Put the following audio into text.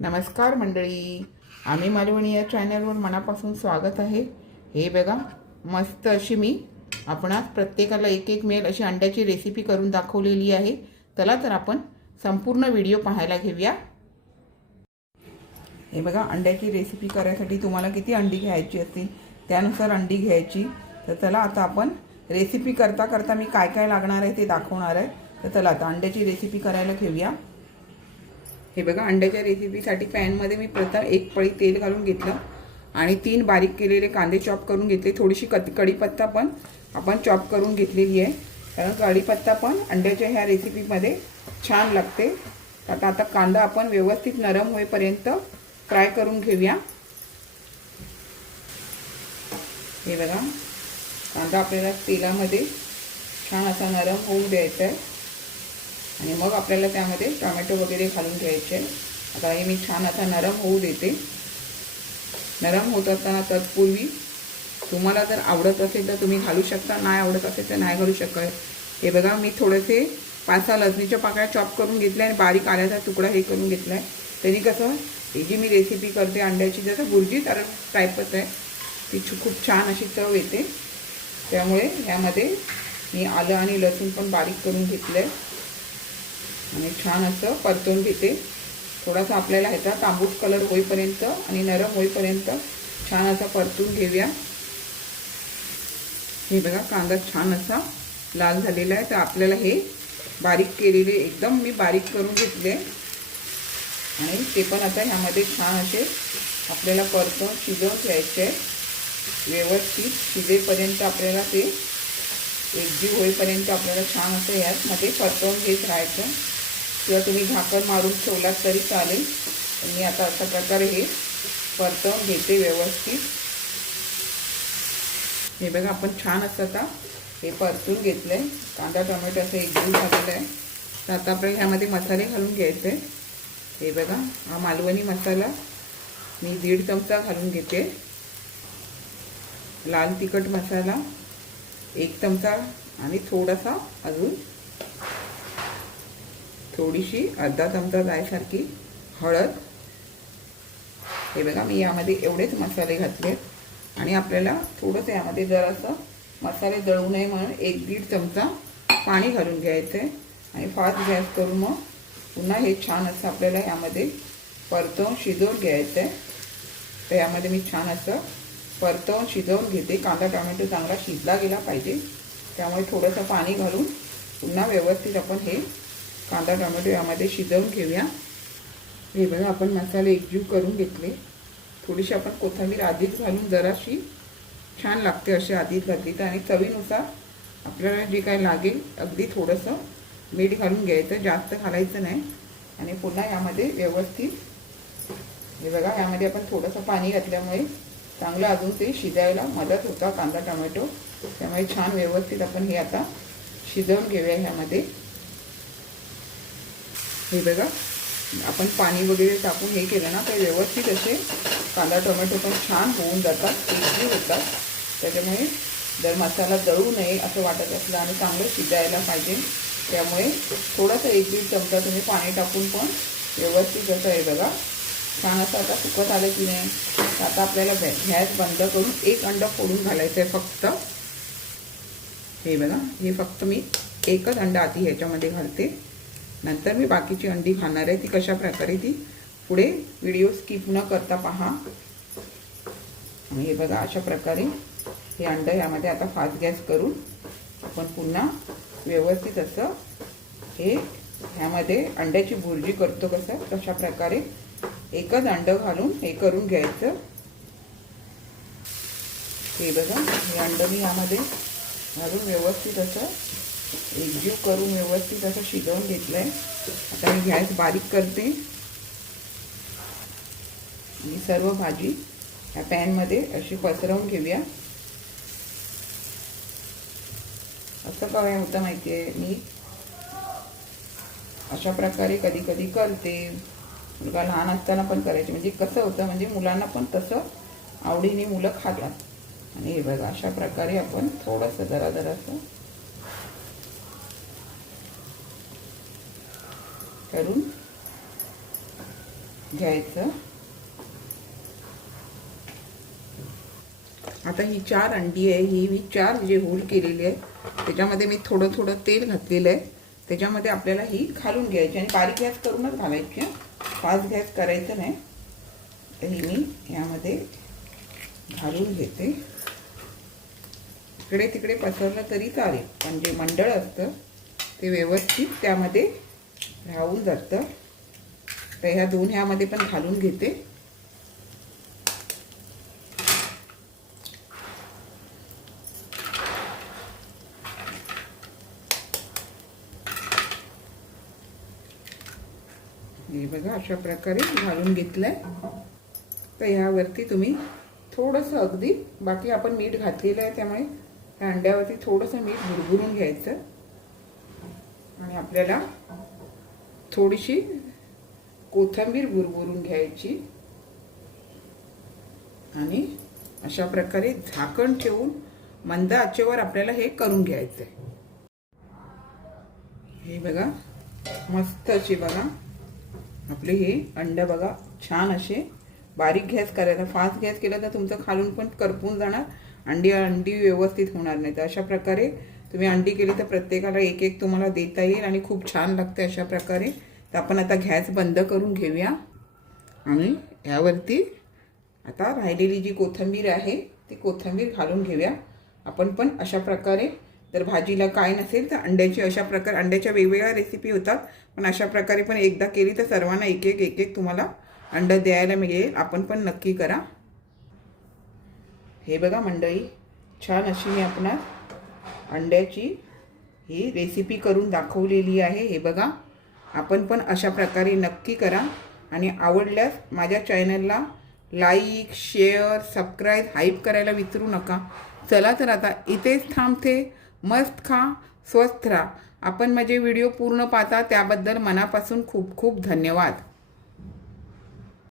नमस्कार मंडळी. आम्ही मालवणी या चॅनलवर मनापासून स्वागत आहे. हे बघा मस्त अशी मी आपणास प्रत्येकाला एक एक मिळेल अशी अंड्याची रेसिपी करून दाखवलेली आहे. चला तर आपण संपूर्ण व्हिडिओ पाहायला घेऊया. हे बघा अंड्याची रेसिपी करायसाठी तुम्हाला किती अंडी घ्यायची असतील त्यानुसार अंडी घ्यायची. तर चला आता आपण रेसिपी करता करता मी काय काय लागणार आहे ते दाखवणार आहे. तर चला आता अंड्याची रेसिपी करायला घेऊया. हे बघा अंड्याच्या रेसिपीसाठी पॅनमध्ये मी प्रथम एक पळी तेल घालून घेतलं आणि तीन बारीक केलेले कांदे चॉप करून घेतले. थोडीशी कत कढीपत्ता पण आपण चॉप करून घेतलेली आहे. कारण कढीपत्ता पण अंड्याच्या ह्या रेसिपीमध्ये छान लागते. आता आता कांदा आपण व्यवस्थित नरम होईपर्यंत फ्राय करून घेऊया. हे बघा कांदा आपल्याला तेलामध्ये छान असा नरम होऊ द्यायचा आहे. आणि मग आपल्याला त्यामध्ये टोमॅटो वगैरे घालून घ्यायचे. आता हे मी छान असा नरम होऊ देते. नरम होत असताना तत्पूर्वी तुम्हाला जर आवडत असेल तर तुम्ही घालू शकता नाही आवडत असेल तर नाही घालू शकत. हे बघा मी थोडेसे पाच सहा लसणीच्या पाकळ्या चॉप करून घेतल्या आणि बारीक आल्याचा तुकडा हे करून घेतला आहे त्यांनी कसं ही जी मी रेसिपी करते अंड्याची जसं बुर्जी तर टाईपच आहे ती खूप छान अशी चव येते. त्यामुळे यामध्ये मी आलं आणि लसूण पण बारीक करून घेतलं आहे आणि छान असं परतून घेते थोडासा आपल्याला ह्याचा तांबूस कलर होईपर्यंत आणि नरम होईपर्यंत छान असा परतून घेऊया. हे बघा कांदा छान असा लाल झालेला आहे. तर आपल्याला हे बारीक केलेले एकदम मी बारीक करून घेतले. आणि ते पण आता ह्यामध्ये छान असे आपल्याला परतून शिजवून घ्यायचे आहे. व्यवस्थित शिजेपर्यंत आपल्याला ते एकजीव होईपर्यंत आपल्याला छान असं ह्यामध्ये परतवून घेत राहायचं. किंवा तुम्ही झाकण मारून ठेवलात तरी चालेल. मी आता अशा प्रकारे हे परतवून घेते व्यवस्थित. हे बघा आपण छान असं आता हे परतून घेतलं आहे कांदा टोमॅटो असं एकजीव झालेलं आहे. तर आता आपल्याला ह्यामध्ये मसाले घालून घ्यायचे. हे बघा हा मालवणी मसाला मी दीड चमचा घालून घेते. लाल तिखट मसाला एक चमचा आणि थोडासा अजून थोडीशी अर्धा चमचा जायसारखी हळद. हे बघा मी यामध्ये एवढेच मसाले घातले आणि आपल्याला थोडंसं यामध्ये जरासं मसाले जळू नये म्हणून एक दीड चमचा पाणी घालून घ्यायचं आहे आणि फास्ट गॅस करून मग पुन्हा हे छान असं आपल्याला यामध्ये परतवून शिजवून घ्यायचं आहे तर यामध्ये मी छान असं परतवून शिजवून घेते. कांदा टोमॅटो चांगला शिजला गेला पाहिजे. त्यामुळे थोडंसं पाणी घालून पुन्हा व्यवस्थित आपण हे कांदा टोमॅटो यामध्ये शिजवून घेऊया. हे बघा आपण मसाले एकजीव करून घेतले. थोडीशी आपण कोथिंबीर आधीच घालून जराशी छान लागते अशी आधीच घातली तर. आणि चवीनुसार आपल्याला जे काय लागेल अगदी थोडंसं मीठ घालून घ्यायचं. जास्त घालायचं नाही. आणि पुन्हा यामध्ये व्यवस्थित हे बघा यामध्ये आपण थोडंसं पाणी घातल्यामुळे चांगलं अजून ते शिजायला मदत होता कांदा टोमॅटो. त्यामुळे छान व्यवस्थित आपण हे आता शिजवून घेऊया ह्यामध्ये. हे बघा. आपण पाणी वगैरे टाकून हे केलं ना तर व्यवस्थित असे कांदा टोमॅटो पण छान होऊन जातात टेस्टी होतात. त्याच्यामुळे जर मसाला जळू नये असं वाटत असलं आणि चांगलं शिजायला पाहिजे त्यामुळे थोडंसं एक दीड चमचा तुम्ही पाणी टाकून पण व्यवस्थित असं आहे बघा. छान असं आता सुकत आलं की नाही आता आपल्याला गॅस बंद करून एक अंडा फोडून घालायचं आहे फक्त. हे बघा हे फक्त मी एकच अंडा आधी ह्याच्यामध्ये घालते. नंतर मी बाकीची अंडी खाणार आहे. ती कशा प्रकारे ती पुढे व्हिडिओ स्किप न करता पहा. आणि हे बघा अशा प्रकारे हे अंडं यामध्ये आता फास्ट गॅस करून आपण पुन्हा व्यवस्थित असं हे ह्यामध्ये अंड्याची भुर्जी करतो कसं? तशा प्रकारे एकच अंडं घालून हे करून घ्यायचं. हे बघा हे अंडं मी यामध्ये घालून व्यवस्थित असं एकजीव करून व्यवस्थित असं शिजवून घेतलं आहे आता मी गॅस बारीक करते. आणि सर्व भाजी ह्या पॅनमध्ये अशी पसरवून घेऊया. असं काय होतं माहिती आहे मी अशा प्रकारे कधी कधी करते. मुलगा लहान असताना पण करायचे. म्हणजे कसं होतं? म्हणजे मुलांना पण तसं आवडीने मुलं खातात. आणि हे बघा अशा प्रकारे आपण थोडंसं जरा जरासं करून घ्यायचं. आता ही चार अंडी आहे ही मी चार जे होल केलेली आहे त्याच्यामध्ये मी थोडं थोडं तेल घातलेलं आहे. त्याच्यामध्ये आपल्याला ही घालून घ्यायची आणि बारीक गॅस करूनच घालायची फास्ट गॅस करायचं नाही. तर ही मी यामध्ये घालून घेते. इकडे तिकडे पसरलं तरी चालेल पण जे मंडळ असतं ते व्यवस्थित त्यामध्ये राहून जातं तर ह्या दोन ह्यामध्ये पण घालून घेते. हे बघा अशा प्रकारे घालून घेतलंय. तर ह्यावरती तुम्ही थोडंसं अगदी बाकी आपण मीठ घातलेलं आहे त्यामुळे अंड्यावरती थोडंसं मीठ भुरभुरून घ्यायचं. आणि आपल्याला थोडीशी कोथिंबीर भुरभुरून घ्यायची. आणि अशा प्रकारे झाकण ठेवून मंद आचेवर आपल्याला हे करून घ्यायचं आहे. हे बघा मस्त अशी बघा. आपले हे अंड बघा छान असे बारीक गॅस करायचा. फास्ट गॅस केला तर तुमचं खालून पण करपून जाणार. अंडी अंडी व्यवस्थित होणार नाही तर अशा प्रकारे तुम्ही अंडी केली तर प्रत्येकाला एक एक तुम्हाला देता येईल आणि खूप छान लागते अशा प्रकारे. तर आपण आता गॅस बंद करून घेऊया. आणि यावरती आता राहिलेली जी कोथिंबीर आहे ती कोथिंबीर घालून घेऊया. आपण पण अशा प्रकारे जर भाजीला काय नसेल तर अंड्याची अशा प्रकारे अंड्याच्या वेगवेगळ्या रेसिपी होतात. पण अशा प्रकारे पण एकदा केली तर सर्वांना एक एक एक एक तुम्हाला अंडं द्यायला मिळेल. आपण पण नक्की करा. हे बघा मंडळी छान अशी मी आपणास अंड्याची ही रेसिपी करून दाखवलेली आहे. हे बघा. आपण पण अशा प्रकारे नक्की करा. आणि आवडल्यास माझ्या चॅनलला लाईक शेअर सबस्क्राईब हाईप करायला विसरू नका. चला तर आता इथेच थांबते. मस्त खा स्वस्थ राहा. आपण माझे व्हिडिओ पूर्ण पाहता त्याबद्दल मनापासून खूप खूप धन्यवाद.